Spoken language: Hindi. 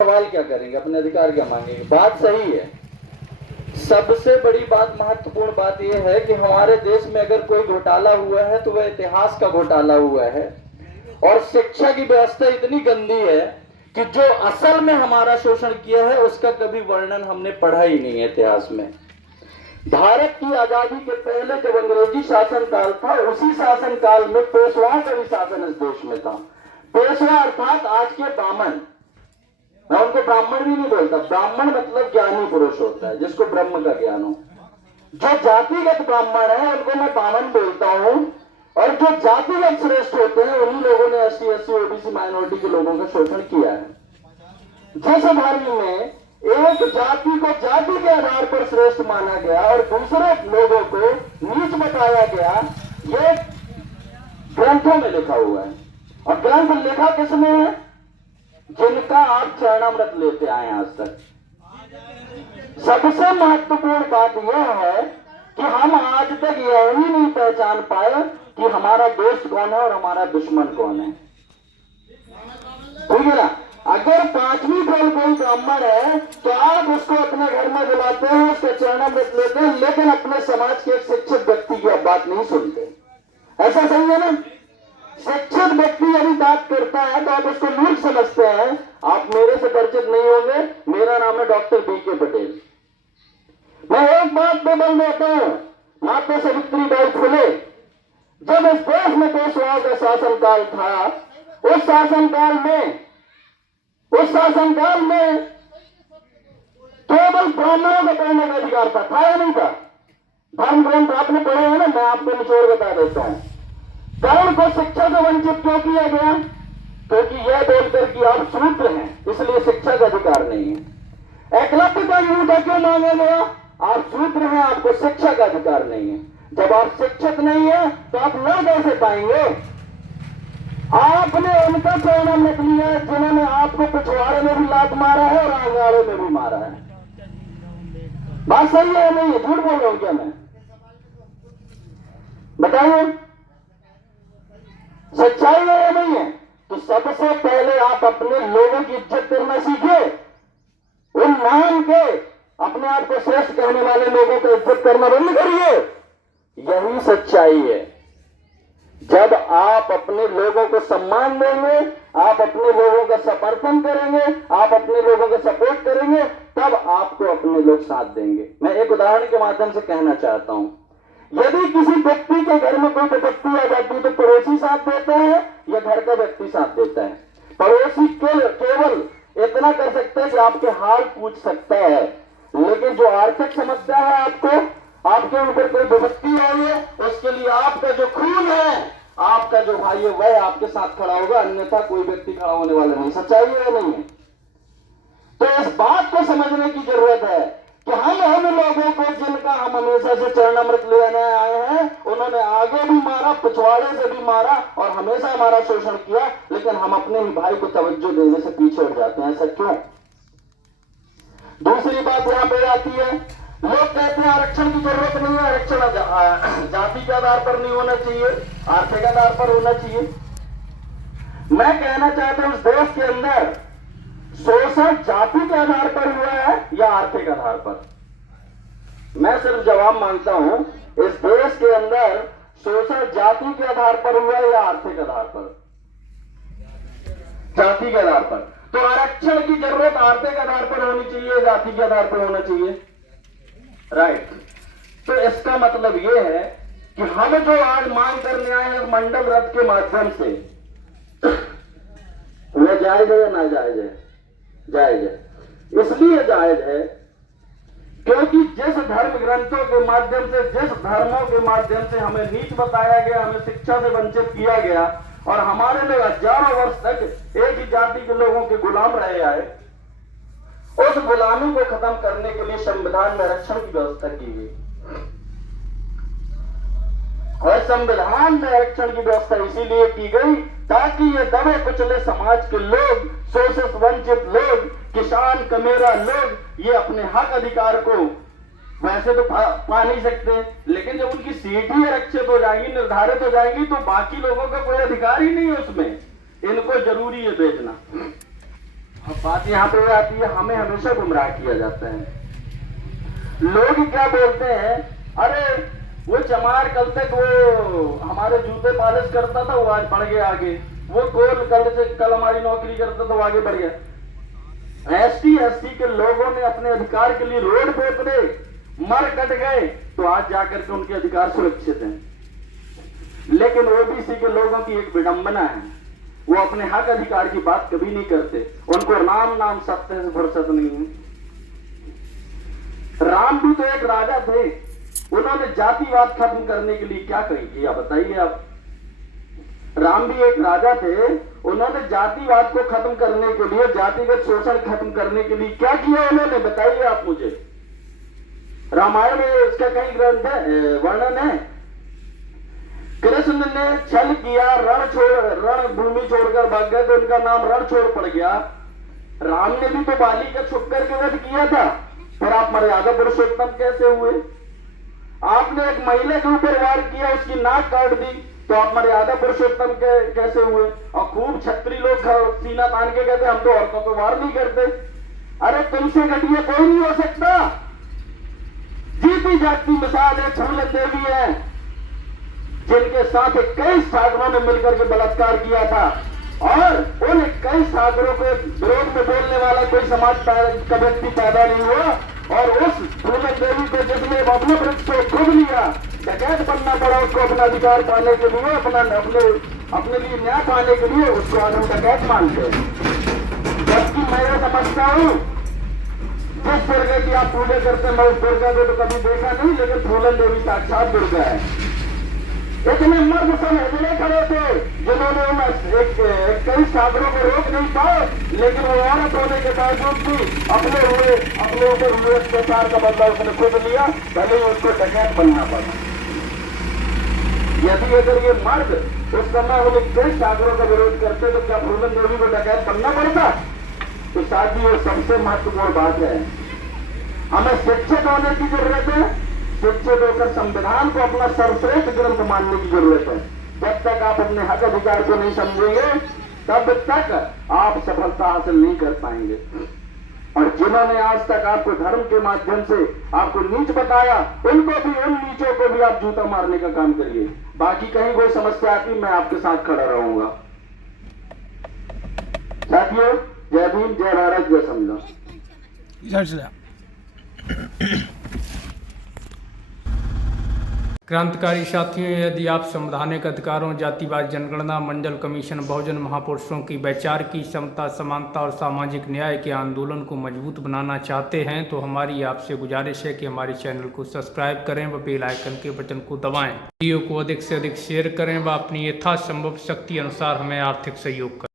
सवाल क्या करेंगे, अपने अधिकार क्या मांगेंगे। बात सही है। सबसे बड़ी बात, महत्वपूर्ण बात यह है कि हमारे देश में अगर कोई घोटाला हुआ है तो वह इतिहास का घोटाला हुआ है। और शिक्षा की व्यवस्था इतनी गंदी है कि जो असल में हमारा शोषण किया है उसका कभी वर्णन हमने पढ़ा ही नहीं है इतिहास में। भारत की आजादी के पहले जब अंग्रेजी शासन काल था, उसी शासन काल में पेशवाओं का भी शासन इस देश में था। पेशवा अर्थात आज के ब्राह्मण, मैं उनको ब्राह्मण भी नहीं बोलता, ब्राह्मण मतलब ज्ञानी पुरुष होता है जिसको ब्रह्म का ज्ञान हो। जो जातिगत ब्राह्मण है उनको मैं बामन बोलता हूं, और जो जातिगत श्रेष्ठ होते हैं उन्हीं लोगों ने SC OBC माइनॉरिटी के लोगों का शोषण किया है। जिस धर्म में एक जाति को जाति के आधार पर श्रेष्ठ माना गया और दूसरे लोगों को नीच बताया गया, ये ग्रंथों में लिखा हुआ है। और ग्रंथ लिखा किसने है? जिनका आप चरणामृत लेते आए आज तक। सबसे महत्वपूर्ण बात यह है कि हम आज तक यह ही नहीं पहचान पाए कि हमारा दोस्त कौन है और हमारा दुश्मन कौन है। ठीक है ना? अगर 5वीं फेल कोई ब्राह्मण है तो आप उसको अपने घर में बुलाते हैं, उसके चरणामृत लेते हैं, लेकिन अपने समाज के एक शिक्षित व्यक्ति की आप बात नहीं सुनते। ऐसा सही है ना? शिक्षित व्यक्ति यदि बात करता है तो आप उसको मूर्ख समझते हैं। आप मेरे से परिचित नहीं होंगे, मेरा नाम है डॉक्टर BK पटेल। मैं एक बात पे बल देता हूं, माता सावित्रीबाई फुले जब इस देश में पेशवाओं का शासनकाल था, उस शासनकाल में केवल ब्राह्मणों को पढ़ने का अधिकार था या नहीं था? धर्म ग्रंथ आपने पढ़े हैं ना, मैं आपको निचोड़ बता देता हूं। कर्ण को शिक्षा से वंचित क्यों किया गया? क्योंकि यह बोलकर कि आप शूद्र हैं, इसलिए शिक्षा का अधिकार नहीं है। एकलव्य का अंगूठा क्यों मांगा गया? आप शूद्र हैं, आपको शिक्षा का अधिकार नहीं है। जब आप शिक्षित नहीं है तो आप लड़ कैसे पाएंगे? आपने उनका चरणामृत लिया जिन्होंने आपको पिछवाड़े में भी लात मारा है और आंगड़े में भी मारा है। बात सही है नहीं है? झूठ बोल रहा हूं क्या मैं? बताइए, सच्चाई है या नहीं है? तो सबसे पहले आप अपने लोगों की इज्जत करना सीखिए। उन नाम के अपने आप को श्रेष्ठ कहने वाले लोगों को इज्जत करना बंद करिए। यही सच्चाई है। जब आप अपने लोगों को सम्मान देंगे, आप अपने लोगों का समर्थन करेंगे, आप अपने लोगों का सपोर्ट करेंगे, तब आपको अपने लोग साथ देंगे। मैं एक उदाहरण के माध्यम से कहना चाहता हूं। यदि किसी व्यक्ति के घर में कोई विपत्ति आ जाती है तो पड़ोसी साथ देता है या घर का व्यक्ति साथ देता है? पड़ोसी केवल इतना कर सकता है कि आपके हाल पूछ सकता है, लेकिन जो आर्थिक समस्या है, आपके ऊपर कोई विपत्ति आई है, उसके लिए आपका जो खून है, आपका जो भाई है, वह आपके साथ खड़ा होगा, अन्यथा कोई व्यक्ति खड़ा होने वाला नहीं। सच्चाई है नहीं है? तो इस बात को समझने की जरूरत है कि हम लोगों को, जिनका हम हमेशा से चरणामृत लेने आए हैं, उन्होंने आगे भी मारा, पिछवाड़े से भी मारा और हमेशा हमारा शोषण किया, लेकिन हम अपने ही भाई को तवज्जो देने से पीछे हट जाते हैं। ऐसा क्यों? दूसरी बात यहां पे आती है, लोग कहते हैं आरक्षण की जरूरत नहीं है, आरक्षण जाति के आधार पर नहीं होना चाहिए, आर्थिक आधार पर होना चाहिए। मैं कहना चाहता हूं, इस देश के अंदर शोषण जाति के आधार पर हुआ है या आर्थिक आधार पर? मैं सिर्फ जवाब मांगता हूं, इस देश के अंदर शोषण जाति के आधार पर हुआ है या आर्थिक आधार पर? जाति के आधार पर। तो आरक्षण की जरूरत आर्थिक आधार पर होनी चाहिए, जाति के आधार पर होना चाहिए, राइट? तो इसका मतलब यह है कि हम जो आज मांग करने आए हैं मंडल रथ के माध्यम से, वह जायज है या ना जायज है? जायज है। इसलिए जायज है क्योंकि जिस धर्म ग्रंथों के माध्यम से, जिस धर्मों के माध्यम से हमें नीच बताया गया, हमें शिक्षा से वंचित किया गया और हमारे लोग हजारों वर्ष तक एक ही जाति के लोगों के गुलाम रहे आए, उस गुलामी को खत्म करने के लिए संविधान में आरक्षण की व्यवस्था की गई। और संविधान में आरक्षण की व्यवस्था इसीलिए की गई ताकि ये दबे कुचले समाज के लोग, शोषित वंचित लोग, किसान कमेरा लोग, ये अपने हक अधिकार को वैसे तो पा नहीं सकते, लेकिन जब उनकी सीट ही आरक्षित हो जाएगी, निर्धारित हो जाएगी, तो बाकी लोगों का कोई अधिकार ही नहीं है उसमें। इनको जरूरी है बेचना। अब बात यहाँ पे आती है, हमें हमेशा गुमराह किया जाता है। लोग क्या बोलते हैं, अरे वो चमार कल तक वो हमारे जूते पॉलिश करता था, वो आज बढ़ गया आगे। वो कोल कल हमारी नौकरी करता था, वो आगे बढ़ गया। ST के लोगों ने अपने अधिकार के लिए रोड पे उतरे, मर कट गए, तो आज जाकर के उनके अधिकार सुरक्षित हैं। लेकिन OBC के लोगों की एक विडंबना है, वो अपने हक अधिकार की बात कभी नहीं करते। उनको नाम सत्य से फुर्सत नहीं है। राम भी तो एक राजा थे, उन्होंने जातिवाद खत्म करने के लिए क्या किया बताइए आप। राम भी एक राजा थे, उन्होंने जातिवाद को खत्म करने के लिए, जातिगत शोषण खत्म करने के लिए क्या किया उन्होंने, बताइए आप मुझे। रामायण में इसका कई ग्रंथ है, वर्णन है। कृष्ण ने छल किया, रण भूमि छोड़कर भाग गए, तो उनका नाम रण छोड़ पड़ गया। राम ने भी तो बाली का छुप करके वध किया था, फिर आप मर्यादा पुरुषोत्तम कैसे हुए? आपने एक महिला के ऊपर वार किया, उसकी नाक काट दी, तो आप मर्यादा पुरुषोत्तम कैसे हुए? और खूब छत्री लोग सीना तान के कहते हम तो औरतों को वार नहीं करते। अरे तुमसे घटिया कोई नहीं हो सकता। जीती जागती मिसाल है फूलन देवी है, जिनके साथ 21 सागरों ने मिलकर के बलात्कार किया था, और उन 21 सागरों के विरोध में बोलने वाला कोई समाज का व्यक्ति पैदा नहीं हुआ। और उस फूलन देवी को जिसने अपने वृक्ष को खुद लिया, डकैत बनना पड़ा उसको अपना अधिकार पाने के लिए, अपने लिए न्याय पाने के लिए, उसको आज हम डकैत मानते हैं। जबकि मैं ये समझता हूं, जिस दुर्गा की आप पूजा करते हैं, मैं उस दुर्गा को तो कभी देखा नहीं, लेकिन फूलन देवी साक्षात दुर्गा है। इतने मर्द सब हजले खड़े थे जिन्होंने कई सागरों को रोक नहीं पाए, लेकिन वो औरत होने के बावजूद भी अपने ऊपर हुए अत्याचार का बदला उसने खुद लिया, भले ही उसको डकैत बनना पड़ा। यदि अगर ये मर्द उस समय उन 21 सागरों का विरोध करते तो क्या फूलन देवी को डकैत बनना पड़ता? तो साथ ही ये सबसे महत्वपूर्ण बात है, हमें शिक्षित होने की जरूरत है। शिक्षित होकर संविधान को अपना सर्वश्रेष्ठ ग्रंथ मानने की जरूरत है। जब तक आप अपने हक अधिकार को नहीं समझेंगे, तब तक आप सफलता हासिल नहीं कर पाएंगे। और जिन्होंने आज तक आपको धर्म के माध्यम से आपको नीच बताया, उनको भी, उन नीचों को भी आप जूता मारने का काम करिए। बाकी कहीं कोई समस्या आती, मैं आपके साथ खड़ा रहूंगा। साथियों, जय भीम, जय भारत, जय संविधान। क्रांतिकारी साथियों, यदि आप संवैधानिक अधिकारों, जातिवाद जनगणना, मंडल कमीशन, बहुजन महापुरुषों की वैचारिक समता, समानता और सामाजिक न्याय के आंदोलन को मजबूत बनाना चाहते हैं, तो हमारी आपसे गुजारिश है कि हमारे चैनल को सब्सक्राइब करें व बेल आइकन के बटन को दबाएं। वीडियो को अधिक से अधिक शेयर करें व अपनी यथासंभव शक्ति अनुसार हमें आर्थिक सहयोग करें।